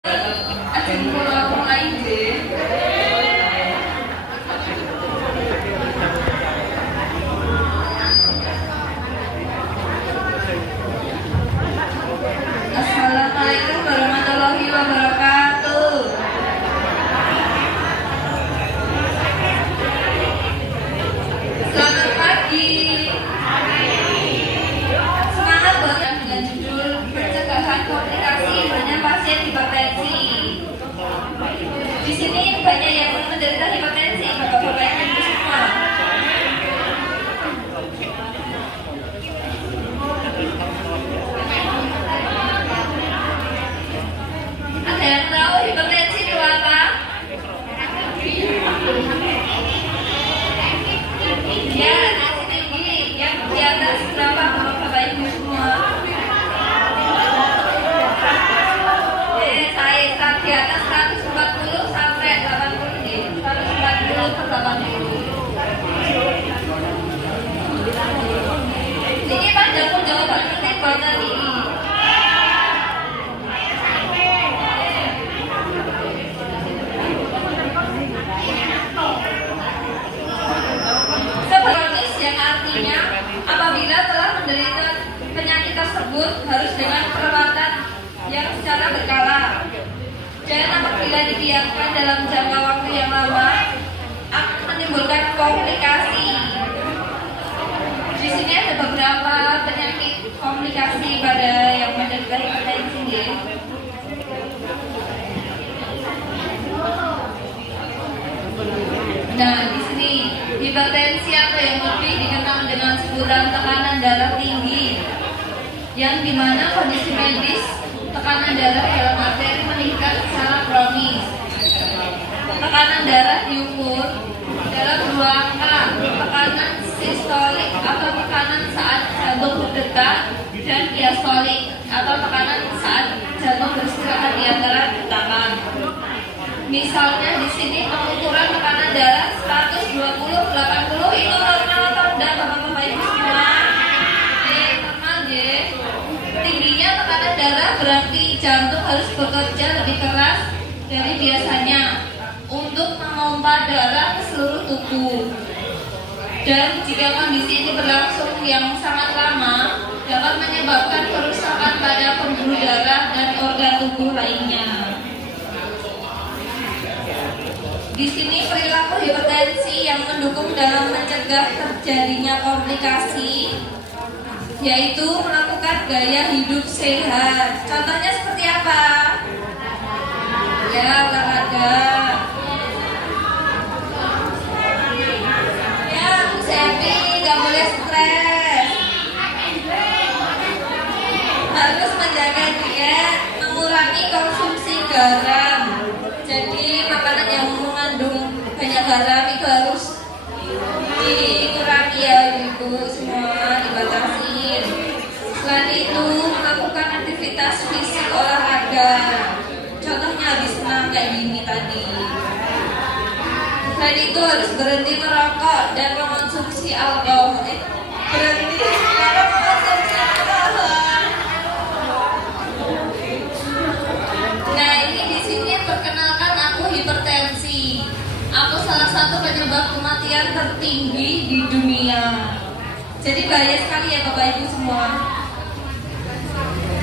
Assalamualaikum warahmatullahi wabarakatuh. Selamat pagi. Semangat buat yang dengan judul pencegahan komplikasi pada pasien hipertensi. Di sini banyak yang menderita hipertensi, bapak-bapak yang ibu semua. Ada yang tahu hipertensi itu apa? Ya, nasi tinggi yang di atas berapa bapak ibu semua? Saya di atas 140 sampai 80 nih, 140 ke 80. Ini panjang jawaban ini buat nanti. Kronis yang artinya apabila telah menderita penyakit tersebut harus dengan perawatan yang secara berkala dan apabila dibiarkan dalam jangka waktu yang lama akan menimbulkan komplikasi. Di sini ada beberapa penyakit komplikasi pada yang menderita hipertensi. Nah, di sini hipertensi atau yang lebih dikenal dengan sebutan tekanan darah tinggi, yang dimana kondisi medis tekanan darah dalam arteri meningkat secara kronis. Tekanan darah diukur dalam dua angka, tekanan sistolik atau tekanan saat jantung berdetak dan diastolik atau tekanan saat jantung beristirahat di antara detakan. Misalnya di sini pengukuran tekanan darah 120/80 itu normal atau enggak bapak-bapak ibu semua? Normal ya. Tingginya tekanan darah berarti jantung harus bekerja lebih keras dari biasanya untuk memompa darah ke seluruh tubuh. Dan jika kondisi ini berlangsung yang sangat lama dapat menyebabkan kerusakan pada pembuluh darah dan organ tubuh lainnya. Di sini perilaku hipertensi yang mendukung dalam mencegah terjadinya komplikasi yaitu melakukan gaya hidup sehat. Contohnya seperti apa? Ya, olahraga. Ya, Sepi, gak boleh stres. Harus menjaga diet, mengurangi konsumsi garam. Jadi makanan yang mengandung banyak garam itu harus dikurangi ya ibu semua, dibatasi. Selain itu melakukan aktivitas fisik olahraga. Contohnya habis senam kayak gini tadi. Selain itu harus berhenti merokok dan mengonsumsi alkohol. Berhenti karena mengonsumsi alkohol. Nah ini di sini perkenalkan aku hipertensi. Aku salah satu penyebab kematian tertinggi di dunia. Jadi bahaya sekali ya bapak ibu semua.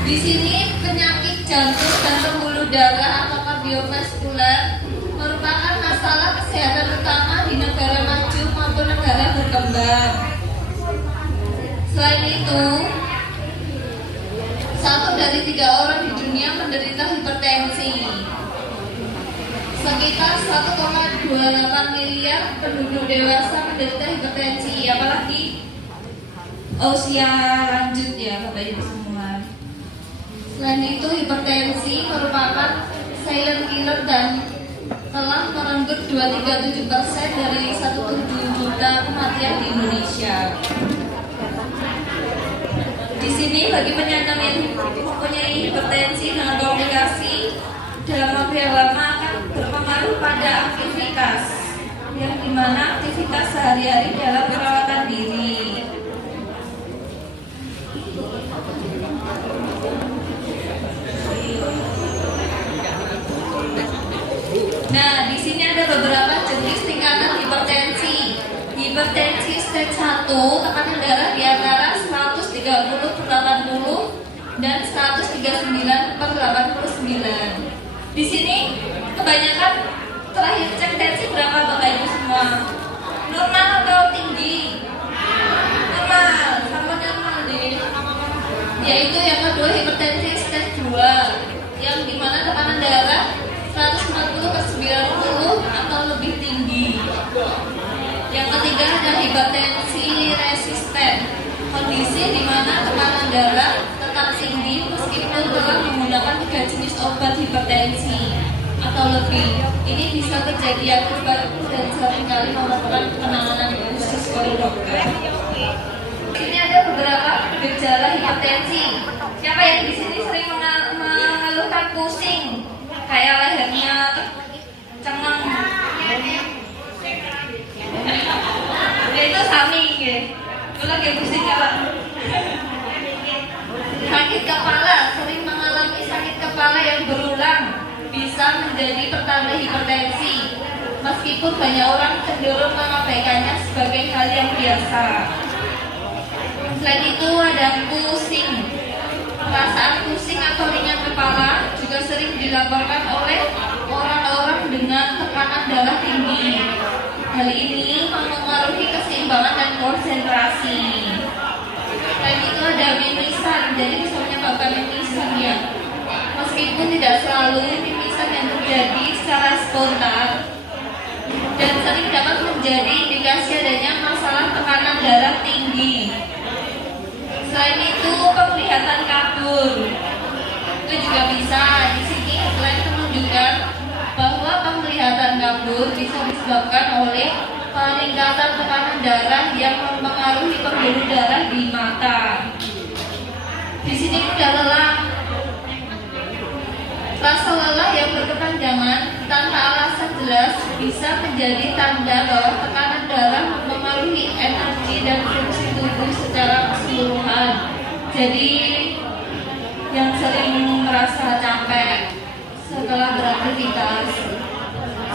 Di sini penyakit jantung dan pembuluh darah atau kardiovaskular merupakan masalah kesehatan utama di negara maju maupun negara berkembang. Selain itu, 1 dari 3 orang di dunia menderita hipertensi. Sekitar 1,28 miliar penduduk dewasa menderita hipertensi, apalagi usia lanjut ya bapak ibu semua. Selain itu hipertensi merupakan silent killer dan telah merenggut 2,37% dari 1,7 juta kematian di Indonesia. Di sini bagi penyandang yang mempunyai hipertensi dengan komplikasi dalam waktu yang lama akan berpengaruh pada aktivitas, yang dimana aktivitas sehari-hari dalam perawatan diri. Hipertensi stage 1, tekanan darah di antara 130/80 dan 139/89. Di sini kebanyakan terakhir cek tensi berapa Bapak Ibu semua? Normal atau tinggi? Normal, sama normal deh. Yaitu yang kedua hipertensi stage 2, yang dimana tekanan darah 140/90 atau lebih tinggi. Yang ketiga ada hipertensi resisten, kondisi di mana tekanan darah tetap tinggi meskipun telah menggunakan 3 jenis obat hipertensi atau lebih. Ini bisa terjadi akibat dan seringkali memerlukan penanganan khusus oleh dokter. Ini ada beberapa gejala hipertensi. Siapa yang di sini sering mengeluhkan pusing, kayak lehernya cengeng? Itu sami ya. Itu lagi pusing ya Pak. Sakit kepala, sering mengalami sakit kepala yang berulang, bisa menjadi pertanda hipertensi. Meskipun banyak orang cenderung mengabaikannya sebagai hal yang biasa. Selain itu ada pusing. Perasaan pusing atau ringan kepala juga sering dilaporkan oleh orang-orang dengan tekanan darah tinggi. Hal ini mempengaruhi keseimbangan dan konsentrasi. Selain itu ada mimisan, jadi bisa menyebabkan mimisan ya. Meskipun tidak selalu mimisan yang terjadi secara spontan dan sering dapat menjadi indikasi adanya masalah tekanan darah tinggi. Selain itu penglihatan kabur, itu juga bisa. Di sini selain menunjukkan bahwa penglihatan kabur bisa disebabkan oleh peningkatan tekanan darah yang mempengaruhi pembuluh darah di mata. Di sini mudah lelah. Rasa lelah yang berkepanjangan tanpa alasan jelas bisa menjadi tanda bahwa tekanan darah mempengaruhi energi dan fungsi tubuh secara keseluruhan. Jadi yang sering merasa capek setelah beraktivitas.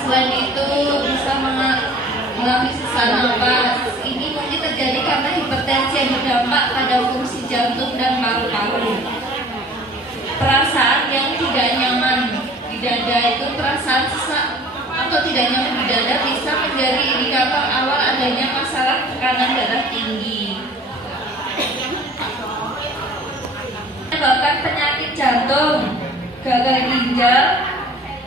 Selain itu bisa mengalami sesak napas. Ini mungkin terjadi karena hipertensi yang berdampak pada fungsi jantung dan paru-paru. Perasaan yang tidak nyaman di dada, itu perasaan sesak atau tidak nyaman di dada bisa menjadi indikator awal adanya masalah tekanan darah tinggi. Menyebabkan penyakit jantung, gagal ginjal,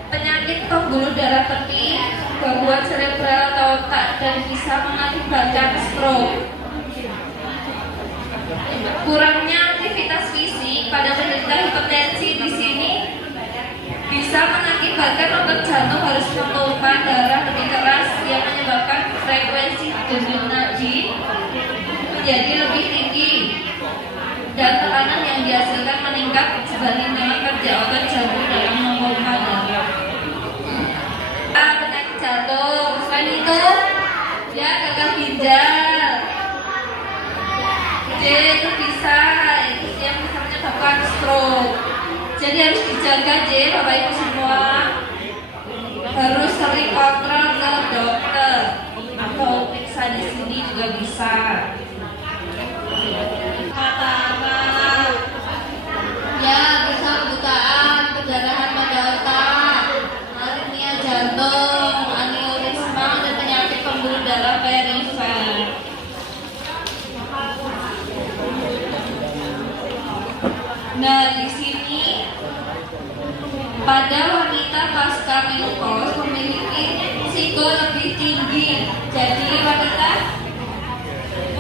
penyakit pembuluh darah tepi, gangguan cerebral atau otak, dan bisa mengakibatkan stroke. Kurangnya aktivitas fisik pada penderita hipertensi di sini bisa mengakibatkan otot jantung harus memompa darah lebih keras yang menyebabkan frekuensi denyut nadi menjadi lebih tinggi dan tekanan yang dihasilkan meningkat sebanding dengan kerja otot jantung dalam memompa darah. Penyakit jantung, selain itu ya gagal ginjal. Jadi itu bisa yang bisa menyebabkan stroke. Jadi harus dijaga Bapak Ibu semua. Harus sering kontrol ke dokter atau periksa di sini juga bisa. Pertama, ya bisa butaan, perdarahan pada otak, aritmia jantung, aneurisma, dan penyakit pembuluh darah perifer. Nah, di sini pada wanita pasca menopause memiliki risiko lebih tinggi. Jadi wanita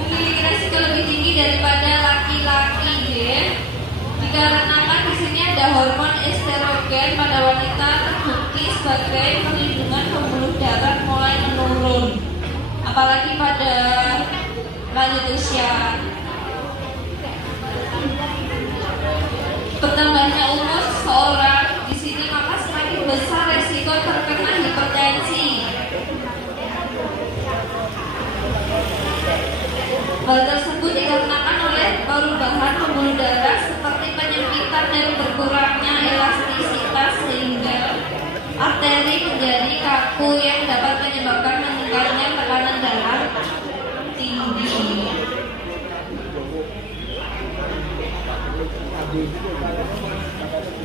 memiliki risiko lebih tinggi daripada laki-laki, ya. Dikarenakan di sini ada hormon estrogen pada wanita terbukti sebagai perlindungan pembuluh darah mulai menurun, apalagi pada lanjut usia. Bertambahnya umur seseorang di sini maka semakin besar resiko terkena hipertensi. Hal tersebut dikarenakan oleh perubahan pembuluh darah seperti penyempitan dan berkurangnya elastisitas sehingga arteri menjadi kaku yang dapat menyebabkan meningkatnya tekanan darah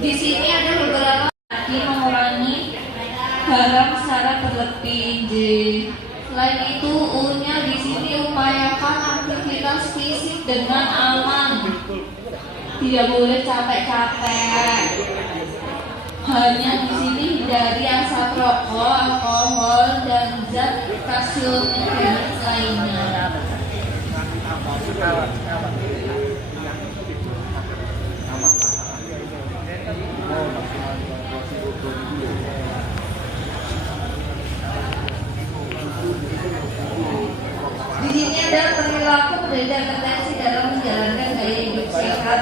Di sini ada beberapa lagi mengurangi garam secara berlebih. J. Selain itu, U-nya di sini upayakan aktivitas fisik dengan aman. Tidak boleh capek-capek. Hanya di sini hindari asap rokok, alkohol, dan zat karsinogenik lainnya. Di sini ada perilaku hipertensi dalam menjalankan gaya hidup sehat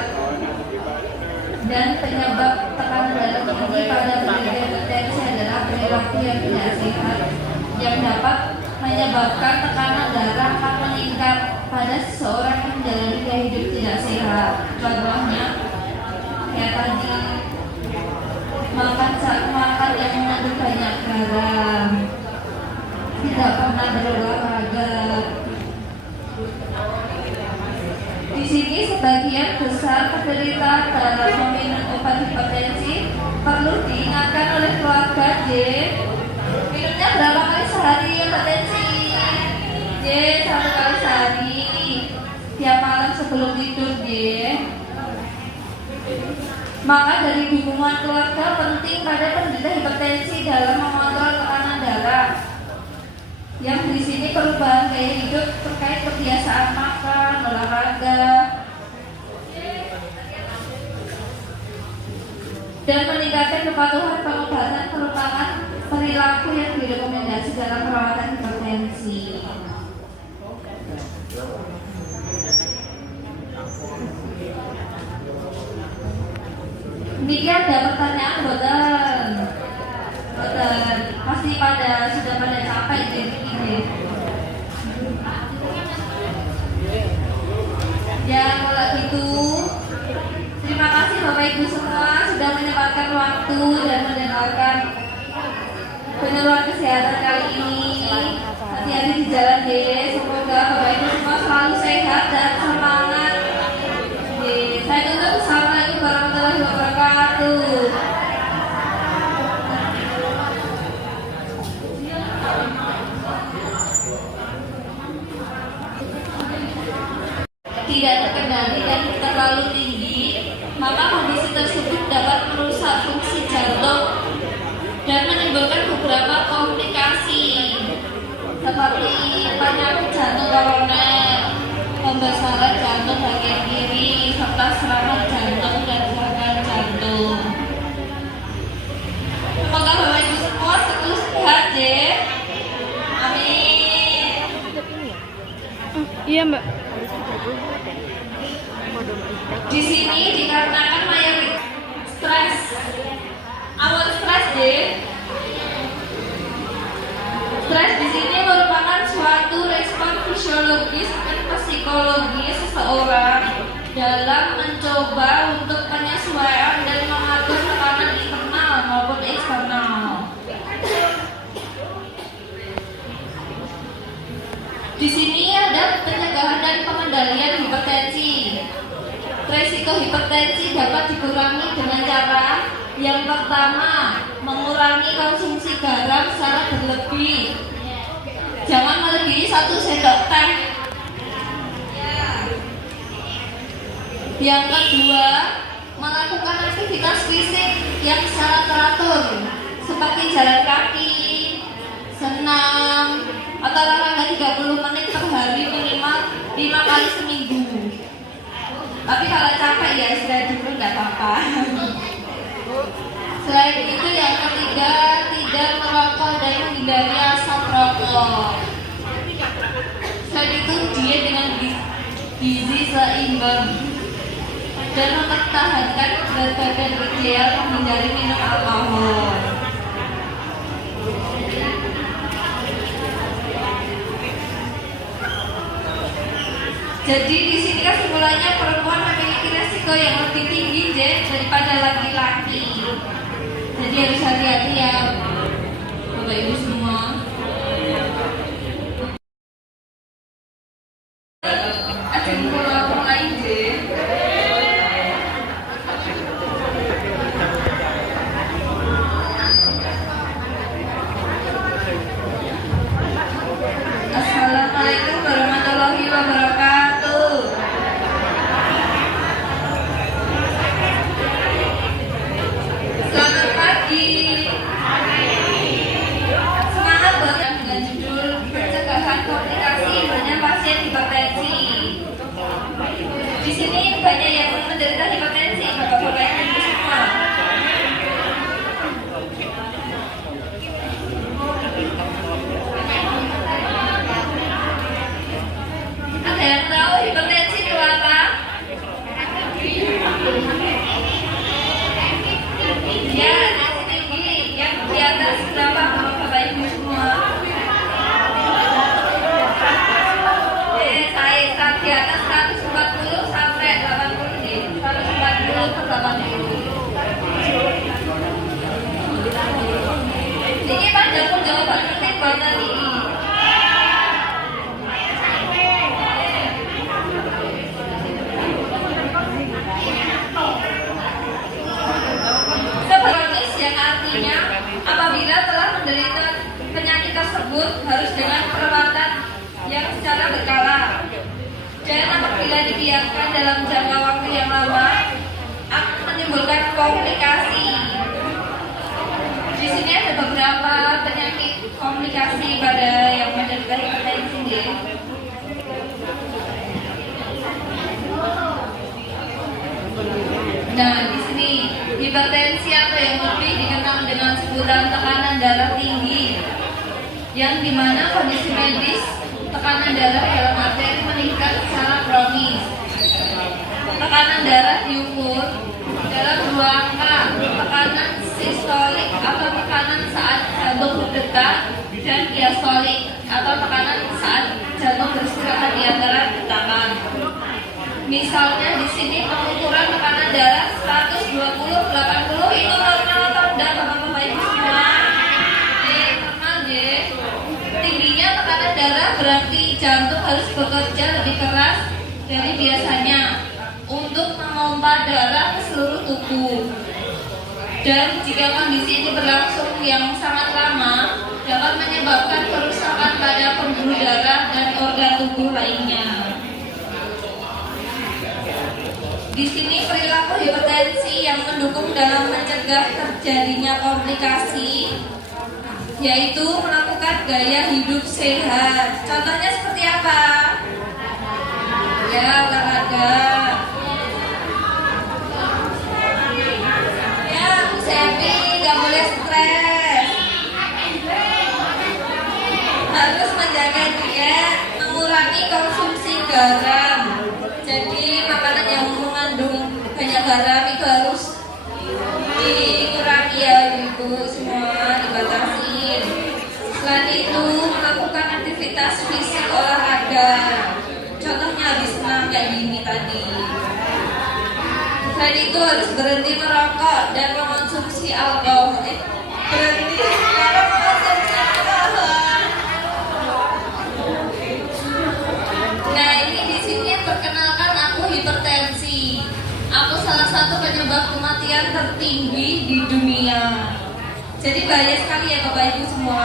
dan penyebab tekanan darah tinggi pada penderita hipertensi adalah perilaku yang tidak sehat yang dapat menyebabkan tekanan darah akan meningkat pada seseorang yang menjalani gaya hidup tidak sehat. Contohnya kayak tadi makan yang mengandung banyak garam, tidak pernah berolahraga. Di sini sebagian besar penderita dalam meminum obat hipertensi perlu diingatkan oleh keluarga. J. Minumnya berapa kali sehari hipertensi? J. 1 kali sehari tiap malam sebelum tidur. J. Maka dari dukungan keluarga penting pada penderita hipertensi dalam mengontrol tekanan darah. Yang di sini perubahan gaya hidup terkait kebiasaan makan, olahraga, dan meningkatkan kepatuhan pengobatan merupakan perilaku yang direkomendasi dalam perawatan hipertensi. Demikian ada pertanyaan boten? Boten. Pasti sudah pada capek jadi ini. Ya kalau gitu, terima kasih Bapak Ibu semua sudah menyempatkan waktu dan mendengarkan penyuluhan kesehatan kali ini. Hati-hati di jalan ya. Semoga Bapak Ibu semua selalu sehat dan semangat. Saya tutup. Assalamualaikum warahmatullahi wabarakatuh. Tidak terkendali dan terlalu tinggi, maka kondisi tersebut dapat merusak fungsi jantung dan menimbulkan beberapa komplikasi seperti penyakit jantung koroner, pembesaran jantung bagian kiri, serta serangan jantung dan serangan jantung. Semoga Bapak Ibu semua selalu sehat ya. Amin. Iya Mbak. Di sini dikarenakan mayoritas stres, awal stres deh. Stres di sini merupakan suatu respon fisiologis dan psikologis seseorang dalam mencoba untuk penyesuaian dan mengatur tekanan internal maupun eksternal. Di sini ada pencegahan dan pengendalian hipertensi. Resiko hipertensi dapat dikurangi dengan cara yang pertama, mengurangi konsumsi garam secara berlebih. Jangan melebihi 1 sendok teh. Yang kedua, melakukan aktivitas fisik yang secara teratur seperti jalan kaki, senam, atau olahraga 30 menit per hari minimal 5 kali seminggu. Tapi kalau capek ya istirahat dulu nggak apa-apa. Selain itu yang ketiga, tidak merokok dan menghindari asap rokok. Selain itu diet dengan gizi seimbang dan mempertahankan berat badan ideal, menghindari minum alkohol. Jadi di sini kesimpulannya perempuan memiliki resiko yang lebih tinggi daripada laki-laki. Jadi harus hati-hati ya Bapak Ibu semua. Ada mulai perawatan ini. Kronis yang artinya apabila telah menderita penyakit tersebut harus dengan perawatan yang secara berkala, dan apabila dibiarkan dalam jangka waktu yang lama akan menimbulkan komplikasi. Di sini ada beberapa penyakit komplikasi pada yang menderita hipertensi. Nah, di sini hipertensi atau yang lebih dikenal dengan sebutan tekanan darah tinggi, yang dimana kondisi medis tekanan darah dalam arteri meningkat secara kronis. Tekanan darah diukur dalam dua angka, tekanan sistolik atau tekanan saat jantung berdetak, dan diastolik atau tekanan saat jantung beristirahat di antara detakan. Misalnya di sini pengukuran tekanan darah 120/80 itu normal atau enggak Bapak Ibu semua? Normal deh. Tingginya tekanan darah berarti jantung harus bekerja lebih keras dari biasanya untuk memompa darah ke seluruh tubuh. Dan jika kondisi ini berlangsung yang sangat lama, dapat menyebabkan kerusakan pada pembuluh darah dan organ tubuh lainnya. Di sini perilaku hipertensi yang mendukung dalam mencegah terjadinya komplikasi, yaitu melakukan gaya hidup sehat. Contohnya seperti apa? Ya, olahraga. Ya, Bu Sepi, gak boleh stres. Harus menjaga diet, mengurangi konsumsi garam. Jadi makanan yang mengandung banyak garam itu harus dikurangi ya Ibu semua, dibatasi. Selain itu melakukan aktivitas fisik olahraga, contohnya habis senam kayak gini tadi. Selain itu harus berhenti merokok dan mengonsumsi alkohol. Berhenti karena mengonsumsi alkohol. Nah, ini di sini perkenalkan aku hipertensi. Aku salah satu penyebab kematian tertinggi di dunia. Jadi bahaya sekali ya Bapak Ibu semua.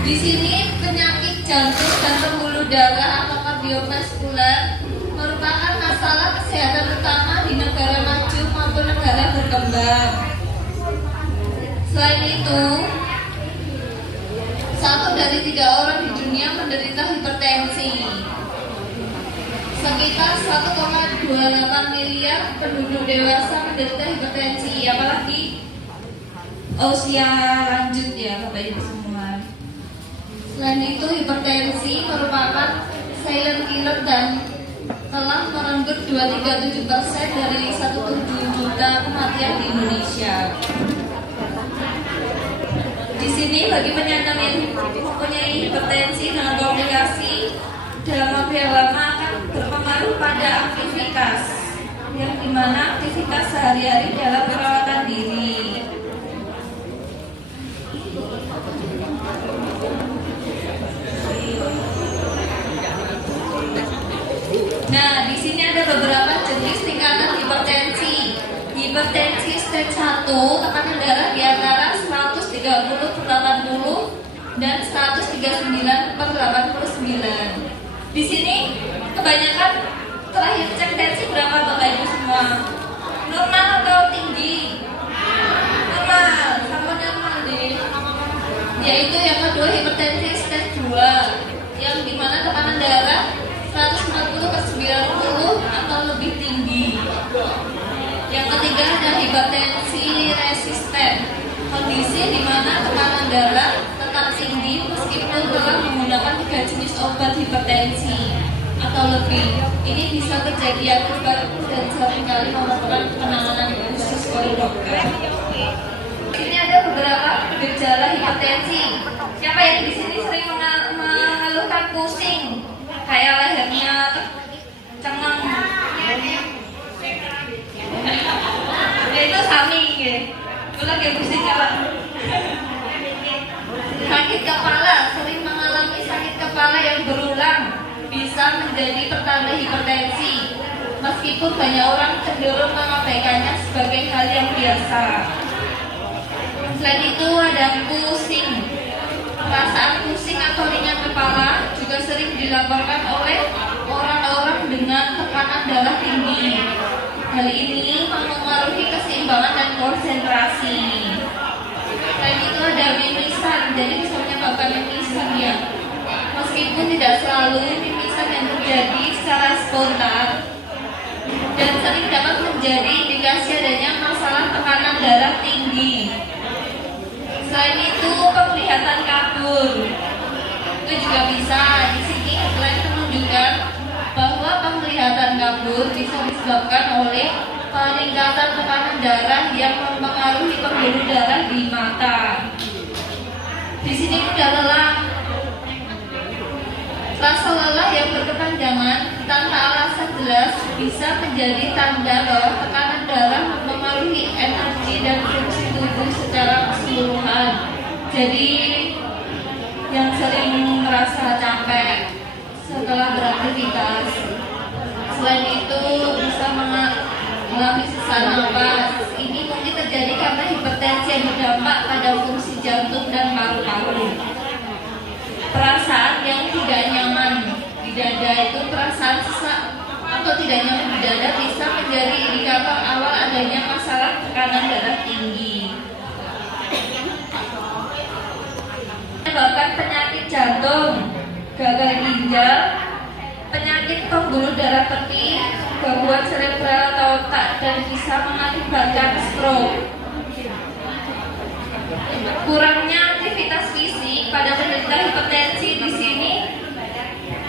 Di sini penyakit jantung dan pembuluh darah atau kardiovaskular merupakan masalah kesehatan utama di negara maju maupun negara berkembang. Selain itu, 1 dari 3 orang di dunia menderita hipertensi. Sekitar 1,28 miliar penduduk dewasa menderita hipertensi, apalagi usia lanjut ya Bapak Ibu semua. Selain itu, hipertensi merupakan silent killer dan telah merenggut 2,37% dari 1,7 juta kematian di Indonesia. Di sini bagi penyandang yang mempunyai hipertensi dengan komplikasi dalam waktu yang lama akan berpengaruh pada aktivitas, yang dimana aktivitas sehari-hari dalam perawatan diri. Nah, di sini ada beberapa jenis tingkatan hipertensi. Hipertensi stage 1, tekanan darah di antara 130/80 dan 139/89. Di sini kebanyakan terakhir cek tensi berapa Bapak Ibu semua? Normal atau tinggi? Normal, sama normal deh. Yaitu yang kedua hipertensi stage 2, yang dimana tekanan darah 140/90 atau lebih tinggi. Yang ketiga ada hipertensi resisten, kondisi di mana tekanan darah tetap tinggi meskipun telah menggunakan 3 jenis obat hipertensi atau lebih. Ini bisa terjadi akibat dan seringkali memerlukan penanganan khusus oleh dokter. Ini ada beberapa gejala hipertensi. Siapa yang di sini sering mengeluhkan pusing, kayak lehernya cengeng? Itu sami ya. Itu lagi pusing apa? Sakit kepala, sering mengalami sakit kepala yang berulang bisa menjadi pertanda hipertensi. Meskipun banyak orang cenderung mengabaikannya sebagai hal yang biasa. Selain itu ada pusing. Perasaan pusing atau ringan kepala juga sering dilaporkan oleh orang-orang dengan tekanan darah tinggi. Hal ini mempengaruhi keseimbangan dan konsentrasi. Selain itu ada mimisan, jadi bisa menyebabkan mimisan ya. Meskipun tidak selalu mimisan yang terjadi secara spontan dan sering dapat menjadi indikasi adanya masalah tekanan darah tinggi. Selain itu penglihatan kabur, itu juga bisa. Di sini selain menunjukkan bahwa penglihatan kabur bisa disebabkan oleh peningkatan tekanan darah yang mempengaruhi pembuluh darah di mata. Di sini mudah lelah. Rasa lelah yang berkepanjangan tanpa alasan jelas bisa menjadi tanda bahwa tekanan darah mempengaruhi energi dan fungsi tubuh secara keseluruhan. Jadi yang sering merasa capek setelah beraktivitas, selain itu bisa mengalami sesak napas. Ini mungkin terjadi karena hipertensi yang berdampak pada fungsi jantung dan paru-paru. Perasaan yang tidak nyaman di dada, itu perasaan sesak atau tidak nyaman di dada bisa menjadi indikator awal adanya masalah tekanan darah tinggi. Menyebabkan penyakit jantung, gagal ginjal, penyakit pembuluh darah peti, gangguan cerebral atau otak, dan bisa mengakibatkan stroke. Kurangnya aktivitas fisik pada penderita hipertensi di sini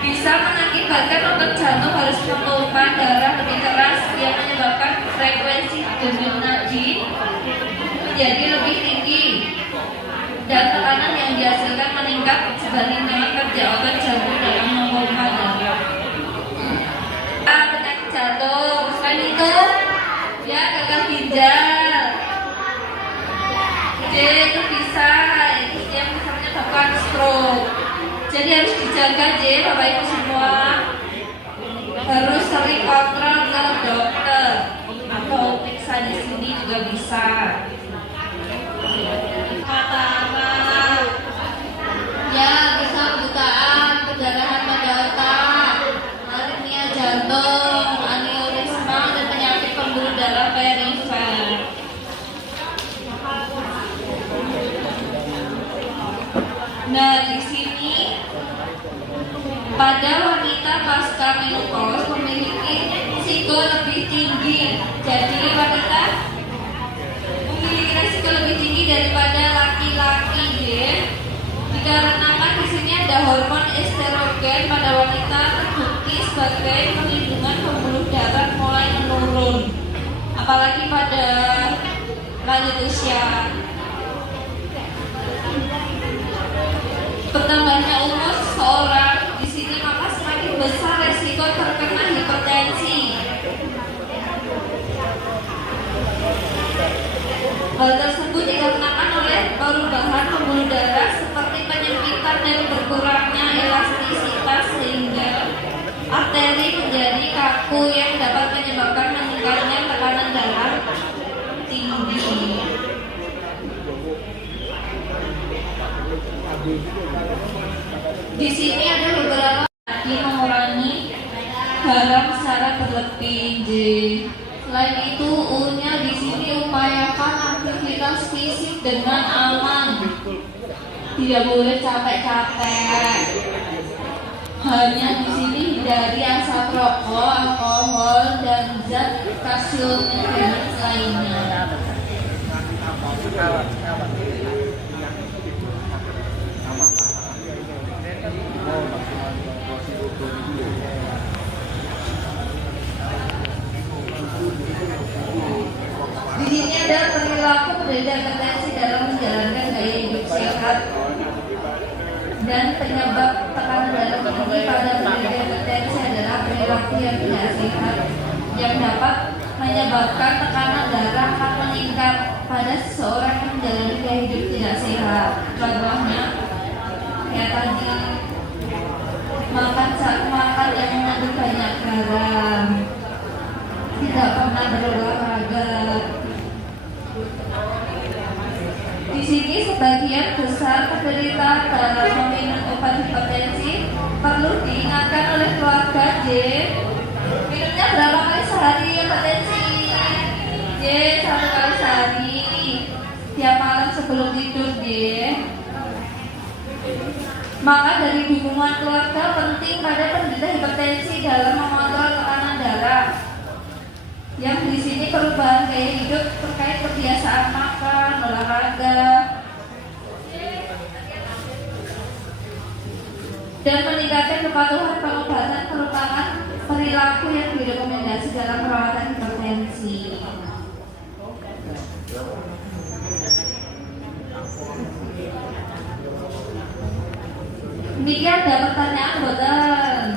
bisa mengakibatkan otot jantung harus memompa darah lebih keras yang menyebabkan frekuensi denyut nadi menjadi lebih tinggi dan tekanan yang dihasilkan meningkat sebanding dengan kerja otot jantung dalam memompa darah. Penyakit jantung, selain itu ya gagal ginjal. Itu bisa, itu yang bisa menyebabkan stroke. Jadi harus dijaga Bapak Ibu semua. Harus sering kontrol ke dokter atau periksa di sini juga bisa. Pertama, ya bisa bukaan, perdarahan pada otak, aritmia jantung, aneurisma, dan penyakit pembuluh darah perifer. Nah, di sini pada wanita pasca menopause memiliki risiko lebih tinggi. Jadi wanita memiliki risiko lebih tinggi daripada laki-laki, ya. Dikarenakan di sini ada hormon estrogen pada wanita terbukti sebagai perlindungan pembuluh darah mulai menurun, apalagi pada lanjut usia. Bertambahnya umur seseorang di sini maka semakin besar resiko terkena hipertensi. Hal tersebut dikarenakan oleh perubahan pembuluh darah seperti penyempitan dan berkurangnya elastisitas sehingga arteri menjadi kaku yang dapat menyebabkan meningkatnya tekanan darah tinggi. Di sini ada beberapa lagi mengurangi garam secara berlebih. Selain itu, U-nya di sini upayakan aktivitas fisik dengan aman. Tidak boleh capek-capek. Hanya di sini hindari asap rokok, alkohol, dan zat karsiogenik lainnya. Di sini ada perilaku penderita hipertensi dalam menjalankan gaya hidup sehat dan penyebab tekanan darah tinggi pada penderita hipertensi adalah perilaku yang tidak sehat yang dapat menyebabkan tekanan darah akan meningkat pada seseorang yang menjalani gaya hidup tidak sehat. Contohnya berolahraga. Di sini sebagian besar penderita dalam meminum obat hipertensi perlu diingatkan oleh keluarga. J. Minumnya berapa kali sehari hipertensi? J. 1 kali sehari. Tiap malam sebelum tidur. J. Maka dari dukungan keluarga penting pada penderita hipertensi dalam mengontrol tekanan darah. Yang di sini perubahan gaya hidup terkait kebiasaan makan, olahraga, dan meningkatkan kepatuhan pengobatan merupakan perilaku yang direkomendasi dalam perawatan hipertensi. Demikian ada pertanyaan boten?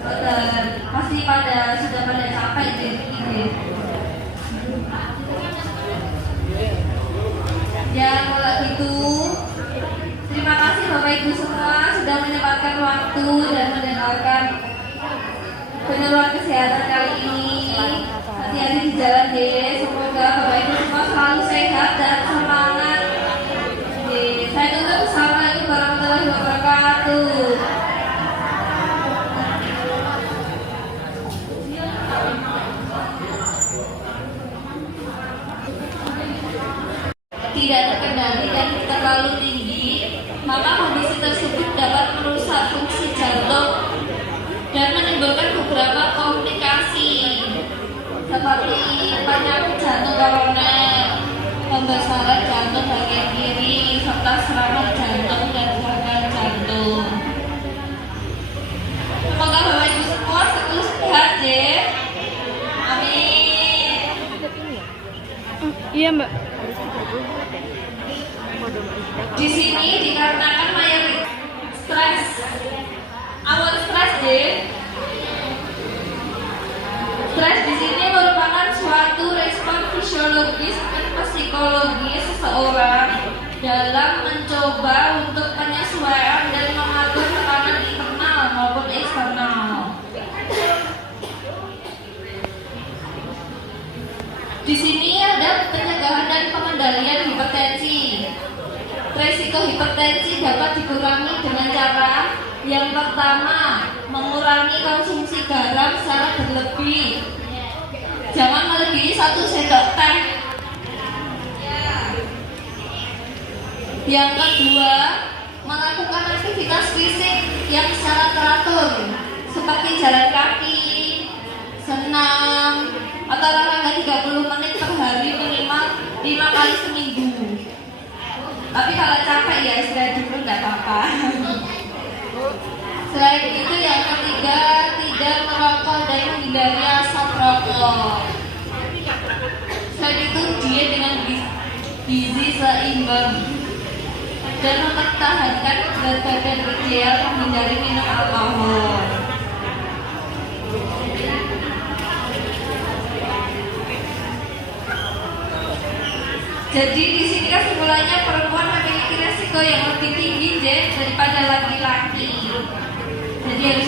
Boten. Pasti sudah pada capek ini. Ya kalau gitu, terima kasih Bapak Ibu semua sudah menyempatkan waktu dan mendengarkan penyuluhan kesehatan kali ini. Hati-hati di jalan deh. Semoga Bapak Ibu semua selalu sehat dan semangat. Saya tutup. Assalamualaikum warahmatullahi wabarakatuh. Tidak terkendali dan terlalu tinggi, maka kondisi tersebut dapat merusak fungsi jantung dan menimbulkan beberapa komplikasi seperti penyakit jantung koroner, pembesaran jantung bagian kiri, serta serangan jantung dan gagal jantung. Semoga Bapak Ibu semua selalu sehat ya. Amin. Iya Mbak. Di sini dikarenakan mayoritas stres. Awal stres deh. Stres di sini merupakan suatu respon fisiologis dan psikologis seseorang dalam mencoba untuk penyesuaian dan mengatur tekanan internal maupun eksternal. Di sini ada pencegahan dan pengendalian hipertensi. Resiko hipertensi dapat dikurangi dengan cara yang pertama, mengurangi konsumsi garam secara berlebih. Jangan melebihi 1 sendok teh. Yang kedua, melakukan aktivitas fisik yang secara teratur, seperti jalan kaki, senam, atau olahraga 30 menit per hari minimal 5 kali seminggu. Tapi kalau capek ya istirahat dulu, nggak apa-apa. Selain itu yang ketiga, tidak merokok dan menghindari asap rokok. Selain itu diet dengan gizi seimbang dan mempertahankan berat badan ideal, menghindari minum alkohol. Jadi di sini kesimpulannya perempuan memiliki resiko yang lebih tinggi daripada laki-laki. Jadi harus